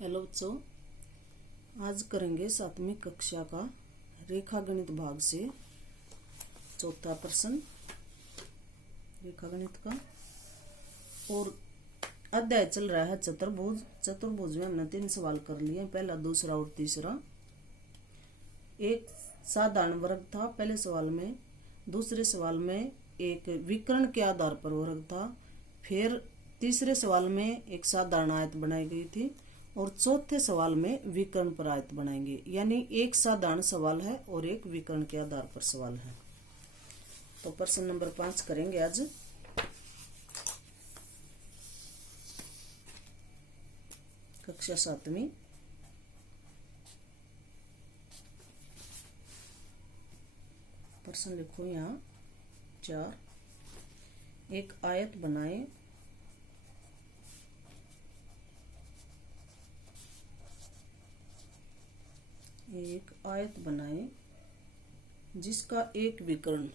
Hello बच्चों, आज करेंगे 7वीं कक्षा का रेखा गणित भाग से चौथा प्रश्न रेखा गणित का। और अध्याय चल रहा है चतुर्भुज। चतुर्भुज में हमने 3 सवाल कर लिए, पहला, दूसरा और तीसरा। एक साधारण वर्ग था पहले सवाल में, दूसरे सवाल में एक विकर्ण के आधार पर वर्ग था, फिर तीसरे सवाल में एक साधारण आयत बनाई गई थी और चौथे सवाल में विकर्ण पर आयत बनाएंगे। यानी एक साधारण सवाल है और एक विकर्ण के आधार पर सवाल है। तो प्रश्न नंबर 5 करेंगे आज। कक्षा 7वीं। प्रश्न लिखो यहाँ 4। एक आयत बनाए जिसका एक विकर्ण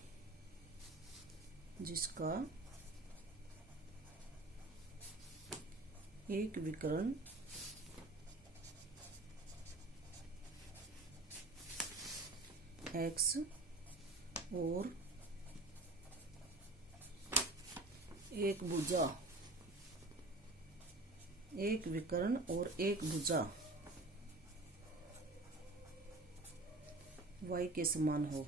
x और एक भुजा, एक विकर्ण और एक भुजा y के समान हो,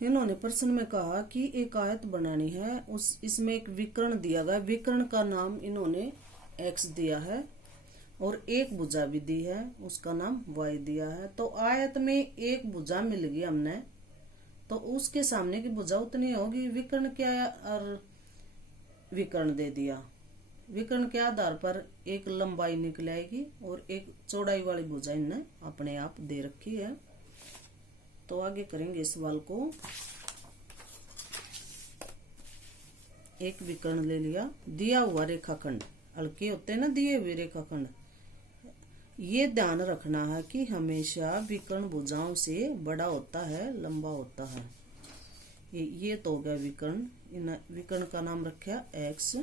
इन्होंने प्रश्न में कहा कि एक आयत बनानी है, इसमें एक विकर्ण दिया गया, विकर्ण का नाम इन्होंने x दिया है और एक भुजा भी दी है, उसका नाम y दिया है। तो आयत में एक भुजा मिल गई हमने, तो उसके सामने की भुजा उतनी होगी। विकर्ण क्या और विकर्ण दे दिया, विकर्ण के आधार पर एक लंबाई निकल आएगी और एक चौड़ाई वाली भुजा इन्हें अपने आप दे रखी है। तो आगे करेंगे इस सवाल को। एक विकर्ण ले लिया, दिया हुआ रेखाखंड, हल्के होते हैं ना दिए हुए रेखाखंड, ये ध्यान रखना है कि हमेशा विकर्ण भुजाओं से बड़ा होता है, लंबा होता है। ये तो हो गया विकर्ण। इन विकर्ण का नाम रखा x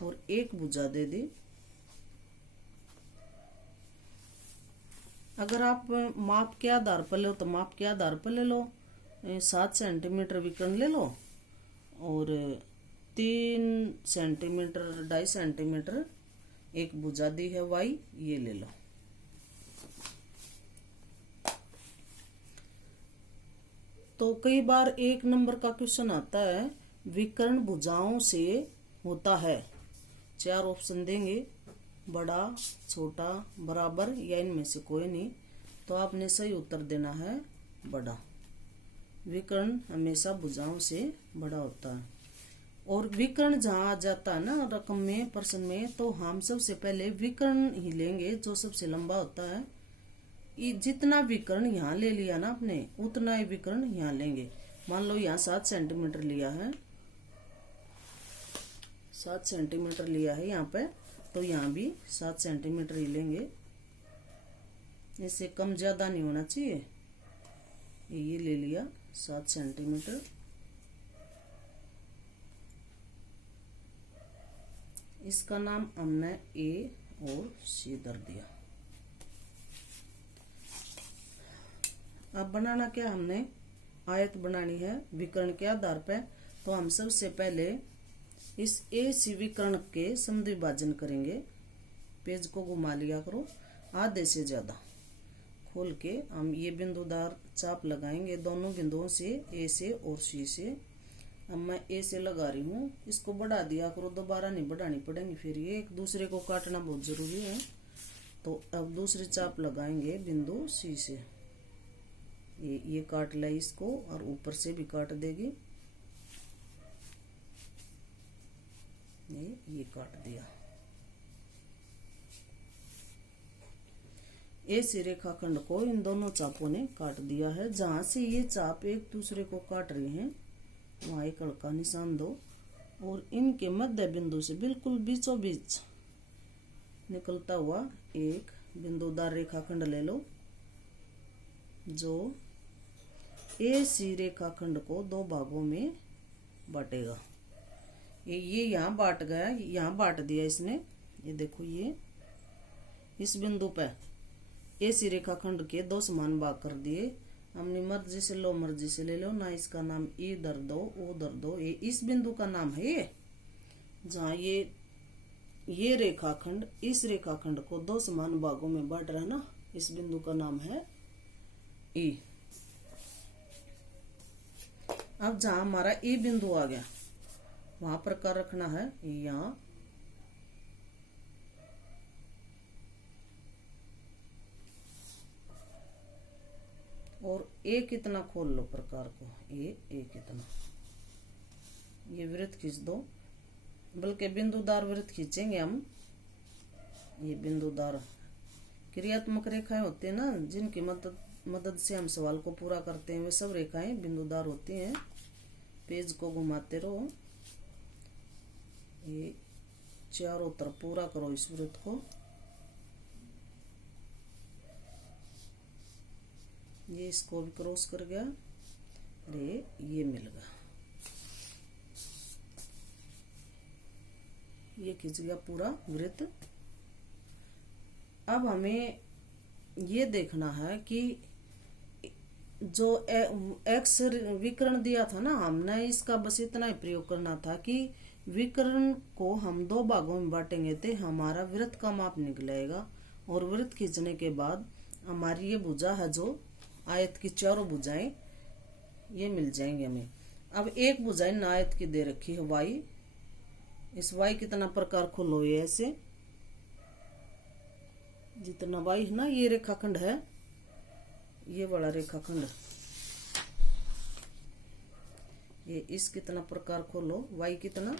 और एक भुजा दे दी। अगर आप माप के आधार पर लो तो माप के आधार पर ले लो, 7 सेंटीमीटर विकर्ण ले लो और 3 सेंटीमीटर 2.5 सेंटीमीटर एक भुजा दी है y, ये ले लो। तो कई बार एक नंबर का क्वेश्चन आता है विकर्ण भुजाओं से होता है, 4 ऑप्शन देंगे, बड़ा, छोटा, बराबर या इनमें से कोई नहीं। तो आपने सही उत्तर देना है बड़ा। विकर्ण हमेशा भुजाओं से बड़ा होता है। और विकर्ण जहाँ आ जाता है ना रकम में, प्रश्न में, तो हम सबसे पहले विकर्ण ही लेंगे जो सबसे लंबा होता है। जितना विकर्ण यहाँ ले लिया ना आपने, उतना ही विकर्ण यहाँ लेंगे। मान लो यहाँ 7 सेंटीमीटर लिया है, 7 सेंटीमीटर लिया है यहाँ पे, तो यहाँ भी 7 सेंटीमीटर ही लेंगे, इससे कम ज्यादा नहीं होना चाहिए। ये ले लिया 7 सेंटीमीटर। इसका नाम हमने A और C दर दिया। अब बनाना क्या, हमने आयत बनानी है विकर्ण के आधार पर। तो हम सबसे पहले इस AC विकर्ण के समद्विभाजन करेंगे। पेज को घुमा लिया करो, आधे से ज्यादा खोल के हम ये बिंदुदार चाप लगाएंगे दोनों बिंदुओं से, A से और C से। अब मैं A से लगा रही हूँ, इसको बढ़ा दिया करो, दोबारा नहीं बढ़ानी पड़ेंगी, फिर ये एक दूसरे को काटना बहुत जरूरी है। तो अब दूसरी चाप लगाएंगे बिंदु C से, ये काट ले इसको और ऊपर से भी काट देगी, ये काट दिया। ऐसे रेखाखंड को इन दोनों चापों ने काट दिया है। जहां से ये चाप एक दूसरे को काट रही हैं वहां एक हल्का निशान दो और इनके मध्य बिंदु से बिल्कुल बीचों बीच निकलता हुआ एक बिंदुदार रेखाखंड ले लो जो ए सी रेखाखंड को दो भागों में बांटेगा। ये यहाँ बांट गया, यहाँ बांट दिया इसने। ये देखो, ये इस बिंदु पे ए सी रेखाखंड के दो समान भाग कर दिए। अपनी मर्जी से लो, मर्जी से ले लो ना। इसका नाम इधर दो, उधर दो। ये इस बिंदु का नाम है ये, जहाँ ये रेखाखंड इस रेखाखंड को दो समान भागों में बांट रहा है ना, इस बिंदु का नाम है ई। अब जहां हमारा ई बिंदु आ गया, वहां प्रकार रखना है यहाँ, और ए कितना खोल लो प्रकार को, ए कितना। ये वृत्त खींच दो, बल्कि बिंदुदार वृत्त खींचेंगे हम। ये बिंदुदार क्रियात्मक रेखाएं होती है ना, जिनकी मदद से हम सवाल को पूरा करते हैं, वे सब रेखाएं बिंदुदार होती हैं। पेज को घुमाते रहो, ये चारों तरफ पूरा करो इस वृत्त को। ये इसको भी क्रॉस कर गया, अरे ये मिल गया, ये खींच गया पूरा वृत्त। अब हमें ये देखना है कि जो एक्स विकर्ण दिया था ना, हमने इसका बस इतना ही प्रयोग करना था कि विकर्ण को हम दो भागों में बांटेंगे तो हमारा वृत्त का माप निकलेगा। और वृत्त खींचने के बाद हमारी ये भुजा है, जो आयत की चारों भुजाएं ये मिल जाएंगे हमें। अब एक भुजाएं ना आयत की दे रखी है वाई। इस वाई कितना प्रकार खोलो, ये ऐसे जितना वाई है ना, ये रेखाखंड है, ये बड़ा रेखाखंड, ये इस कितना प्रकार खोलो, वाई कितना,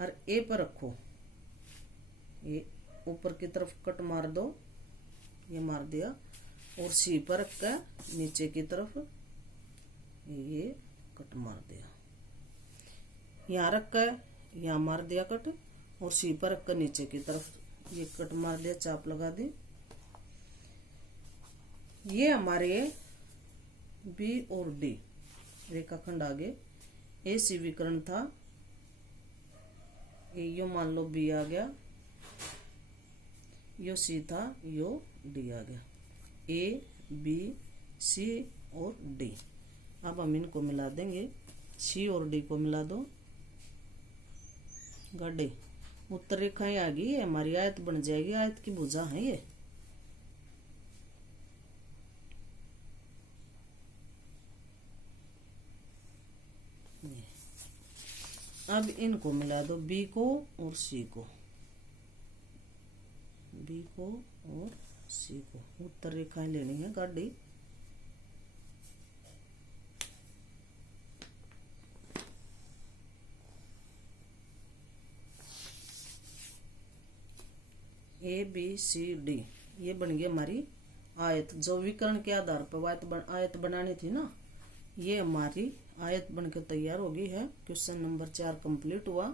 और ए पर रखो। ये ऊपर की तरफ कट मार दो, ये मार दिया, और सी पर रख कर नीचे की तरफ ये कट मार दिया। यहाँ रख कर यहाँ मार दिया कट, और सी पर रख कर नीचे की तरफ ये कट मार दिया, चाप लगा दी। ये हमारे बी और डी रेखाखंड आगे। ए सी विकर्ण था, ये यो मान लो बी आ गया, यो सी था, यो डी आ गया। ए बी सी और डी। अब हम इनको मिला देंगे, सी और डी को मिला दो, गड्ढे उत्तर रेखाएं आ गई, हमारी आयत बन जाएगी। आयत की भुजा है ये। अब इनको मिला दो, बी को और सी को, बी को और सी को। उत्तर रेखाएं लेनी है गाड़ी। ए बी सी डी, ये बन गई हमारी आयत। जो विकर्ण के आधार पर आयत बनानी थी ना, ये हमारी आयत बनकर तैयार हो गई है। क्वेश्चन नंबर 4 कंप्लीट हुआ।